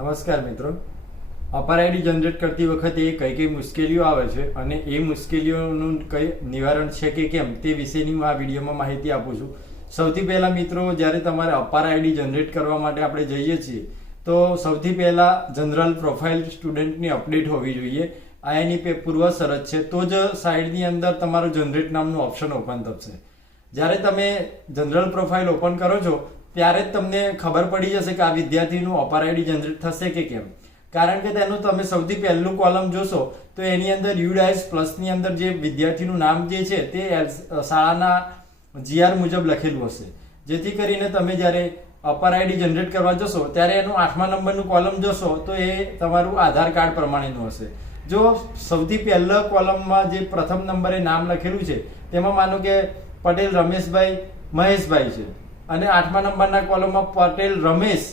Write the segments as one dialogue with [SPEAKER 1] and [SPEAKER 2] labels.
[SPEAKER 1] નમસ્કાર મિત્રો. અપાર આઈડી જનરેટ કરતી વખતે કઈ કઈ મુશ્કેલીઓ આવે છે અને એ મુશ્કેલીઓનું કઈ નિવારણ છે કે કેમ તે વિશેની હું આ વિડીયોમાં માહિતી આપું છું. સૌથી પહેલા મિત્રો, જ્યારે તમારે અપાર આઈડી જનરેટ કરવા માટે આપણે જઈએ છીએ, તો સૌથી પહેલા જનરલ પ્રોફાઇલ સ્ટુડન્ટની અપડેટ હોવી જોઈએ. આ એની પૂર્વ શરત છે. તો જ સાઇડની અંદર તમારું જનરેટ નામનું ઓપ્શન ઓપન થશે. જ્યારે તમે જનરલ પ્રોફાઇલ ઓપન કરો છો ત્યારે જ તમને ખબર પડી જશે કે આ વિદ્યાર્થીનું ઓપર આઈડી જનરેટ થશે કે કેમ. કારણ કે તેનું તમે સૌથી પહેલું કોલમ જોશો, તો એની અંદર યુડાઇસ પ્લસની અંદર જે વિદ્યાર્થીનું નામ જે છે, તે શાળાના જીઆર મુજબ લખેલું હશે. જેથી કરીને તમે જ્યારે અપર આઈડી જનરેટ કરવા જશો, ત્યારે એનું આઠમા નંબરનું કોલમ જોશો, તો એ તમારું આધાર કાર્ડ પ્રમાણેનું હશે. જો સૌથી પહેલા કોલમમાં જે પ્રથમ નંબરે નામ લખેલું છે, તેમાં માનો કે પટેલ રમેશભાઈ, મહેશભાઈ છે. અને આઠમા નંબરના કોલમમાં પટેલ, રમેશ,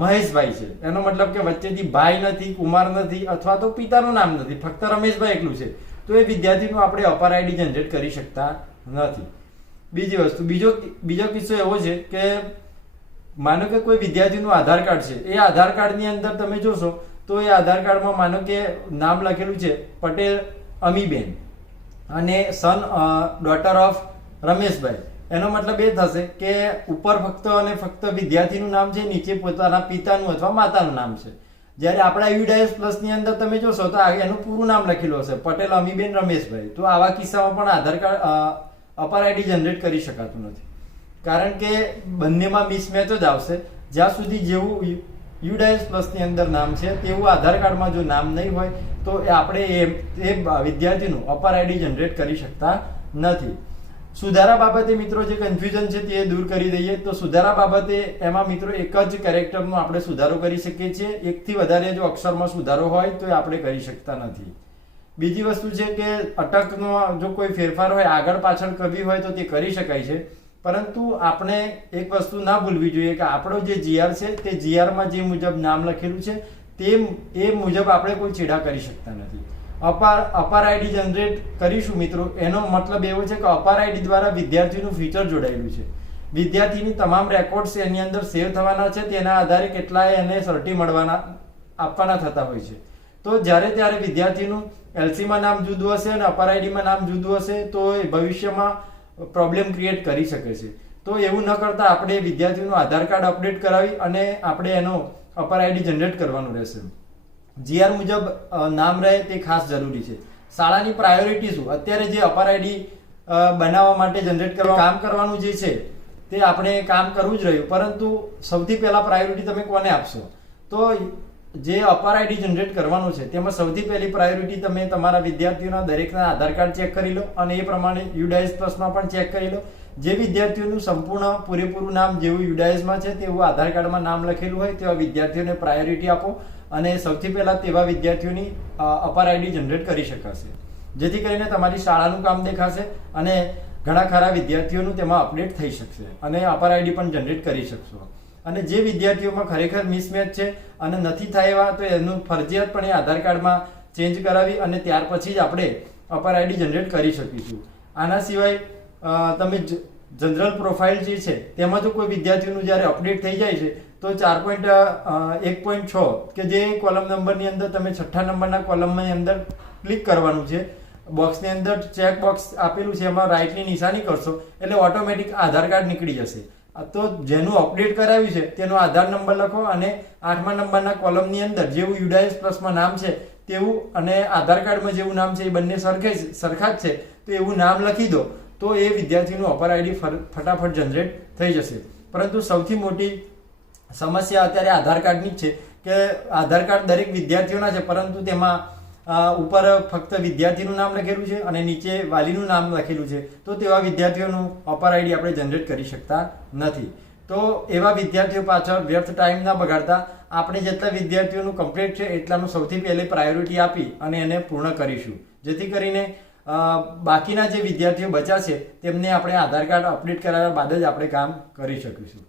[SPEAKER 1] મહેશભાઈ છે. એનો મતલબ કે વચ્ચેથી ભાઈ નથી, કુમાર નથી અથવા તો પિતાનું નામ નથી. ફક્ત રમેશભાઈ એકલું છે. તો એ વિદ્યાર્થીનું આપણે અપર આઈડી જનરેટ કરી શકતા નથી. બીજી વસ્તુ, બીજો બીજો કિસ્સો એવો છે કે માનો કે કોઈ વિદ્યાર્થીનું આધાર કાર્ડ છે. એ આધાર કાર્ડની અંદર તમે જોશો તો એ આધાર કાર્ડમાં માનો કે નામ લખેલું છે પટેલ અમીબેન અને સન ડોટર ઓફ રમેશભાઈ. એનો મતલબ એ થશે કે ઉપર ફક્ત અને ફક્ત વિદ્યાર્થીનું નામ છે, નીચે પોતાના પિતાનું અથવા માતાનું નામ છે. જ્યારે આપણા યુડાયસ પ્લસની અંદર તમે જોશો તો એનું પૂરું નામ લખેલું હશે, પટેલ, અમીબેન, રમેશભાઈ. તો આવા કિસ્સામાં પણ Aadhaar card APAAR ID generate કરી શકાતું નથી. કારણ કે બંનેમાં મિસમેચ જ આવશે. જ્યાં સુધી જેવું યુડાયસ પ્લસની અંદર નામ છે, તેવું આધાર કાર્ડમાં જો નામ નહીં હોય, તો આપણે એ વિદ્યાર્થીનું અપાર આઈડી જનરેટ કરી શકતા નથી. સુધારા બાબતે મિત્રો જે કન્ફ્યુઝન છે તે દૂર કરી દઈએ. તો સુધારા બાબતે એમાં મિત્રો એક જ કેરેક્ટરનો આપણે સુધારો કરી શકીએ છીએ. એકથી વધારે જો અક્ષરમાં સુધારો હોય તો એ આપણે કરી શકતા નથી. બીજી વસ્તુ છે કે અટકનો જો કોઈ ફેરફાર હોય, આગળ પાછળ કરવી હોય તો તે કરી શકાય છે. પરંતુ આપણે એક વસ્તુ ના ભૂલવી જોઈએ કે આપણો જે જીઆર છે, તે જીઆરમાં જે મુજબ નામ લખેલું છે, તે એ મુજબ આપણે કોઈ ચેડા કરી શકતા નથી. અપાર અપાર આઈડી જનરેટ કરીશું મિત્રો. એનો મતલબ એવો છે કે અપાર આઈડી દ્વારા વિદ્યાર્થીનું ફીચર જોડાયેલું છે. વિદ્યાર્થીની તમામ રેકોર્ડ્સ એની અંદર સેવ થવાના છે. તેના આધારે કેટલાય એને સર્ટી મળવાના, આપવાના થતા હોય છે. તો જ્યારે ત્યારે વિદ્યાર્થીનું એલસીમાં નામ જુદું હશે અને અપાર આઈડીમાં નામ જુદું હશે, તો એ ભવિષ્યમાં પ્રોબ્લેમ ક્રિએટ કરી શકે છે. તો એવું ન કરતા આપણે વિદ્યાર્થીનું આધાર કાર્ડ અપડેટ કરાવી અને આપણે એનો અપાર આઈડી જનરેટ કરવાનું રહેશે. જીઆર મુજબ નામ રહે તે ખાસ જરૂરી છે. શાળાની પ્રાયોરિટી શું? અત્યારે જે અપાર આઈડી બનાવવા માટે જનરેટ કરવા, કામ કરવાનું જે છે, તે આપણે કામ કરવું જ રહ્યું. પરંતુ સૌથી પહેલા પ્રાયોરિટી તમે કોને આપશો? તો જે અપાર આઈડી જનરેટ કરવાનું છે, તેમાં સૌથી પહેલી પ્રાયોરિટી તમે તમારા વિદ્યાર્થીઓના દરેકના આધાર કાર્ડ ચેક કરી લો અને એ પ્રમાણે યુડાઇસ પ્લસમાં પણ ચેક કરી લો. જે વિદ્યાર્થીઓનું સંપૂર્ણ પૂરેપૂરું નામ જેવું યુડાઇસમાં છે, તેવું આધાર કાર્ડમાં નામ લખેલું હોય, તેવા વિદ્યાર્થીઓને પ્રાયોરિટી આપો. અને સૌથી પહેલા તેવા વિદ્યાર્થીઓની અપાર આઈડી જનરેટ કરી શકાશે. જેથી કરીને તમારી શાળાનું કામ દેખાશે અને ઘણા ખરા વિદ્યાર્થીઓનું તેમાં અપડેટ થઈ શકશે અને અપાર આઈડી પણ જનરેટ કરી શકશો. અને જે વિદ્યાર્થીઓમાં ખરેખર મિસમેચ છે અને નથી થાય એવા, તો એનું ફરજિયાતપણે આધાર કાર્ડમાં ચેન્જ કરાવી અને ત્યાર પછી જ આપણે અપાર આઈડી જનરેટ કરી શકીશું. આના સિવાય તમે જનરલ પ્રોફાઇલ જે છે, તેમાં જો કોઈ વિદ્યાર્થીનું જ્યારે અપડેટ થઈ જાય છે, તો ચાર પોઈન્ટ એક પોઈન્ટ છ કે જે કોલમ નંબરની અંદર તમે છઠ્ઠા નંબરના કોલમની અંદર ક્લિક કરવાનું છે. બોક્સની અંદર ચેક બોક્સ આપેલું છે, એમાં રાઇટની નિશાની કરશો, એટલે ઓટોમેટિક આધાર કાર્ડ નીકળી જશે. તો જેનું અપડેટ કરાવ્યું છે, તેનો આધાર નંબર લખો અને આઠમા નંબરના કોલમની અંદર જેવું યુડાઇસ પ્લસમાં નામ છે, તેવું અને આધાર કાર્ડમાં જેવું નામ છે, એ બંને સરખે સરખા જ છે. તો એવું નામ લખી દો. તો એ વિદ્યાર્થીનું ઓપર આઈડી ફટાફટ જનરેટ થઈ જશે. પરંતુ સૌથી મોટી સમસ્યા અત્યારે આધાર કાર્ડની જ છે કે આધાર કાર્ડ દરેક વિદ્યાર્થીઓના છે, પરંતુ તેમાં ઉપર ફક્ત વિદ્યાર્થીનું નામ લખેલું છે અને નીચે વાલીનું નામ લખેલું છે. તો તેવા વિદ્યાર્થીઓનું ઓપર આઈડી આપણે જનરેટ કરી શકતા નથી. તો એવા વિદ્યાર્થીઓ પાછળ વ્યર્થ ટાઈમ ના બગાડતા આપણે જેટલા વિદ્યાર્થીઓનું કમ્પ્લીટ છે એટલાનું સૌથી પહેલે પ્રાયોરિટી આપી અને એને પૂર્ણ કરીશું. જેથી કરીને બાકીના જે વિદ્યાર્થીઓ બચ્યા છે, તેમને આપણે આધાર કાર્ડ અપડેટ કરાવ્યા બાદ જ આપણે કામ કરી શકીશું.